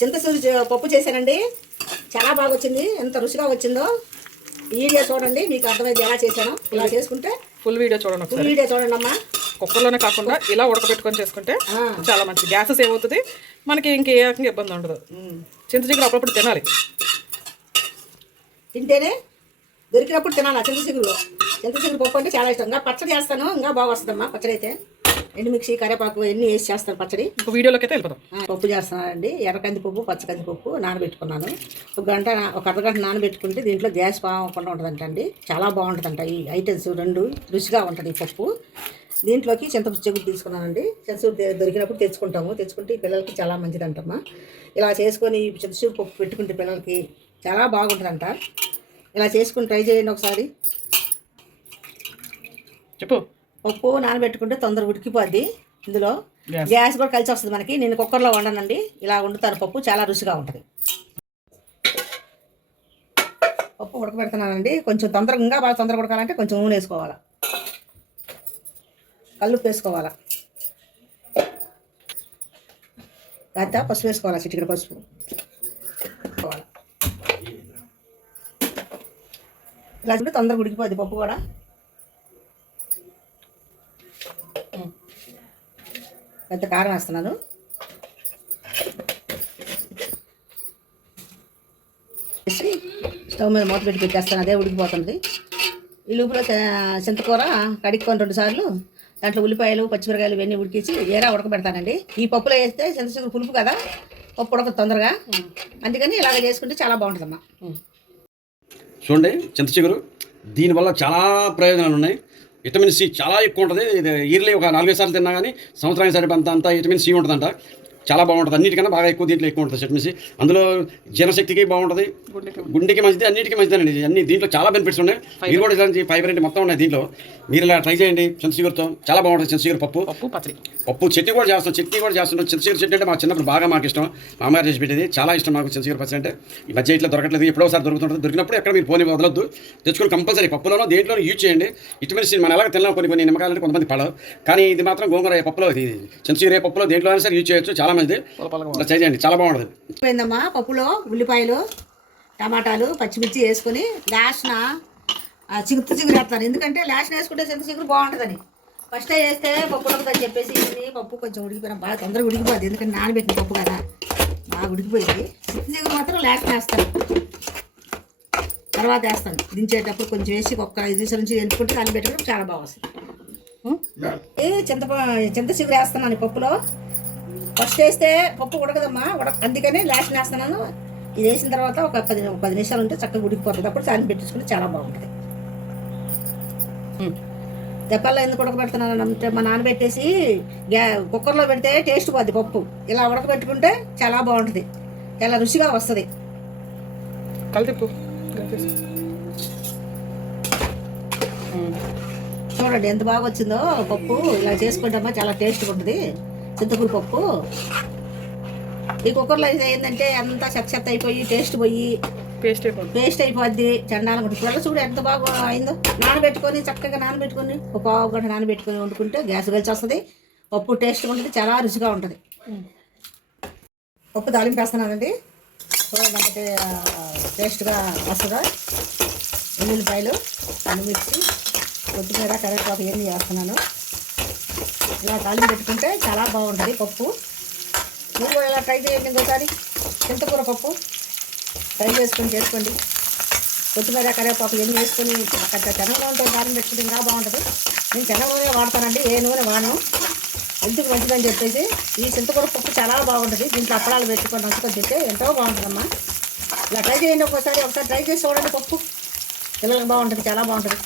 చింతసూరి పప్పు చేశానండి. చాలా బాగా వచ్చింది. ఎంత రుచిగా వచ్చిందో ఈ వీడియో చూడండి, మీకు అర్థమైంది ఎలా చేశానో. ఇలా చేసుకుంటే ఫుల్ వీడియో చూడండి. ఫుల్ వీడియో చూడండి అమ్మా. కుక్కర్లోనే కాకుండా ఇలా ఉడకబెట్టుకొని చేసుకుంటే చాలా మంచిది. గ్యాస్ సేవ్ అవుతుంది, మనకి ఇంకే రకంగా ఇబ్బంది ఉండదు. చింతచిగురు అప్పుడప్పుడు తినాలి. తింటేనే దొరికినప్పుడు తినాలి. చింతచిగురు పప్పు అంటే చాలా ఇష్టం. ఇంకా పచ్చడి చేస్తాను, ఇంకా బాగా వస్తుందమ్మా పచ్చడి అయితే. ఎండు మిక్సీ, కరివేపాకు ఎన్ని వేసి చేస్తాను పచ్చడి. ఒక వీడియోలోకి అయితే వెళ్ళిపోతాం. పప్పు చేస్తున్నానండి. ఎర్రకందిపప్పు, పచ్చకందిపప్పు నానబెట్టుకున్నాను. ఒక అర్ధగంట నానబెట్టుకుంటే దీంట్లో గ్యాస్ బాగుండకుండా ఉంటుందంటండి. చాలా బాగుంటుందంట ఈ ఐటమ్స్ రెండు. రుచిగా ఉంటుంది ఈ పప్పు. దీంట్లోకి చింతచిగురు తీసుకున్నానండి. చింతచిగురు దొరికినప్పుడు తెచ్చుకుంటే ఈ పిల్లలకి చాలా మంచిదంటమ్మా. ఇలా చేసుకొని చింతచిగురు పప్పు పెట్టుకుంటే పిల్లలకి చాలా బాగుంటుందంట. ఇలా చేసుకుని ట్రై చేయండి ఒకసారి. చెప్పు. పప్పు నానబెట్టుకుంటే తొందరగా ఉడికిపోద్ది. ఇందులో గ్యాస్ కూడా కలిసి వస్తుంది మనకి. నేను కుక్కర్లో వండనండి, ఇలా వండుతాను. పప్పు చాలా రుచిగా ఉంటుంది. పప్పు ఉడకబెడుతున్నానండి. కొంచెం ఇంకా బాగా తొందరగా ఉడకాలంటే కొంచెం నూనె వేసుకోవాలా, కల్లుప్పు వేసుకోవాలా, లేకపోతే పసుపు వేసుకోవాలా, చిటికెడు పసుపు వేసుకోవాలా. ఇలా ఉంటే తొందరగా ఉడికిపోద్ది పప్పు కూడా. పెద్ద కారం వేస్తున్నాను. వేసి స్టవ్ మీద మూత పెట్టి పెట్టేస్తాను, అదే ఉడికిపోతుంది. ఈ లోపల చింతకూర కడుక్కొని 2 సార్లు దాంట్లో ఉల్లిపాయలు, పచ్చిమిరకాయలు ఇవన్నీ ఉడికించి ఉడకబెడతానండి. ఈ పప్పులో వేస్తే చింతచిగురు పులుపు కదా, పప్పు ఉడక తొందరగా. అందుకని ఇలాగ చేసుకుంటే చాలా బాగుంటుందమ్మా. చూడండి చింతచిగురు, దీనివల్ల చాలా ప్రయోజనాలు ఉన్నాయి. విటమిన్ సి చాలా ఎక్కువ ఉంటుంది. ఇది ఇయర్లీ ఒక 4-5 సార్లు తిన్నా కానీ సంవత్సరానికి సరిపడంత విటమిన్ సి ఉంటుందంట. చాలా బాగుంటుంది. అన్నిటికన్నా బాగా దీంట్లో ఎక్కువ ఉంటుంది విటమిన్ సి. అందులో జీర్ణశక్తికి బాగుంటుంది, గుండెకి మంచిది, అన్నిటికీ మంచిదండి. అన్ని దీంట్లో చాలా బెనిఫిట్స్ ఉన్నాయి. మీరు కూడా ఇలాంటి ఫైబర్ అంటే మొత్తం ఉన్నాయి దీంట్లో. మీరు ఇలా ట్రై చేయండి చింతచిగురుతో. చాలా బాగుంటుంది చింతచిగురు పప్పు చట్నీ కూడా చేస్తుంటాం. చింతచిగురు చట్నీ అంటే మా చిన్నప్పుడు బాగా మాకు ఇష్టం. మా అమ్మగారు చేసి పెట్టేది చాలా ఇష్టం మాకు చింతచిగురు పచ్చడి అంటే. ఈ మధ్య ఇట్లా దొరకట్లేదు, ఎప్పుడోసారి దొరుకుతుంటుంది. దొరికినప్పుడు ఎక్కడ మీరు పోనీ వదలొద్దు, తెచ్చుకొని కంపల్సరీ పప్పులోనో దేంట్లోనూ యూజ్ చేయండి. విటమిన్ సి మనం ఎలాగ తిన్నాం, కొన్ని నిమ్మకాయలు కొంతమంది పడవు, కానీ ఇది మాత్రం గోంగూర పప్పులో, ఇది చింతచిగురు పప్పులో దేంట్లో అయినా సరే యూజ్ చేయొచ్చు. చాలా మంచిది, ట్రై చేయండి, చాలా బాగుంటుంది. అయిపోయిందమ్మా. పప్పులో ఉల్లిపాయలు, టమాటాలు, పచ్చిమిర్చి వేసుకొని లాస్ట్న చింతచిగురు వేస్తాను. ఎందుకంటే లాస్ట్ వేసుకుంటే చింతచిగురు బాగుంటుందని. ఫస్ట్ వేస్తే పప్పు ఉడకదని చెప్పేసి పప్పు కొంచెం ఉడికిపోయినా బాగా తొందరగా ఉడికిపోద్ది. ఎందుకంటే నానబెట్టిన పప్పు కదా, బాగా ఉడికిపోయింది. చింతచిగురు మాత్రం లాస్ట్ వేస్తాను, తర్వాత వేస్తాను. దించేటప్పుడు కొంచెం వేసి ఒక 5 నిమిషాల నుంచి ఎంచుకుంటే దాన్ని పెట్టుకుంటే చాలా బాగా వస్తుంది. చింతచిగురు వేస్తున్నాను పప్పులో. ఫస్ట్ వేస్తే పప్పు ఉడకదమ్మా, అందుకని లాస్ట్ వేస్తున్నాను. ఇది వేసిన తర్వాత ఒక 10 నిమిషాలు ఉంటే చక్కగా ఉడికిపోతుంది. అప్పుడు దాన్ని పెట్టించుకుంటే చాలా బాగుంటుంది. తెప్పల్లో ఎందుకు ఉడకబెడుతున్నాను అంటే, మా నానబెట్టేసి కుక్కర్లో పెడితే టేస్ట్ పోద్ది పప్పు. ఇలా ఉడకబెట్టుకుంటే చాలా బాగుంటుంది, చాలా రుచిగా వస్తుంది. చూడండి ఎంత బాగా వచ్చిందో పప్పు. ఇలా చేసుకుంటామా చాలా టేస్ట్గా ఉంటుంది చింతకూర పప్పు. ఈ కుక్కర్లో అయితే ఏంటంటే అంతా చెత్త అయిపోయి టేస్ట్ పోయి పేస్ట్ అయిపోద్ది, చండాలంగా ఉంటుంది. పిల్లలు చూడు ఎంత బాగా అయిందో. చక్కగా నానబెట్టుకొని ఒక పావు గంట నానబెట్టుకొని వండుకుంటే గ్యాస్ కలిసి వస్తుంది. పప్పు టేస్ట్గా ఉంటుంది, చాలా రుచిగా ఉంటుంది. పప్పు తాలింపు వేస్తున్నానండి. చూడండి టేస్ట్గా వస్తుందా. ఎల్లుల్లిపాయలు, ఎండుమిర్చి, కొత్తిమీర, కరివేపాకు ఇవన్నీ వేస్తున్నాను. ఇలా తాలింపు పెట్టుకుంటే చాలా బాగుంటుంది పప్పు. మీరు కూడా ఇలా ట్రై చేయండి ఇంకోసారి. చింతకూర పప్పు ట్రై చేసుకోండి. కొత్తిమీర, కరివేపాకు ఇవన్నీ వేసుకొని అక్కడ చెనగనూనెతో తాలింపు పెట్టుకుంటే ఇంకా బాగుంటుంది. నేను చెనగనూనె వాడతానండి, ఏ నూనె వాడను. హెల్త్కి మంచిదని చెప్పేసి ఈ చింతకూర పప్పు చాలా బాగుంటుంది. దీంట్లో అప్పడాలు పెట్టుకొని నంచుకొని తింటే ఎంతో బాగుంటుందమ్మా. ఇలా ట్రై చేయండి ఒకసారి ట్రై చేసి చూడండి. పప్పు పిల్లలకు బాగుంటుంది, చాలా బాగుంటుంది.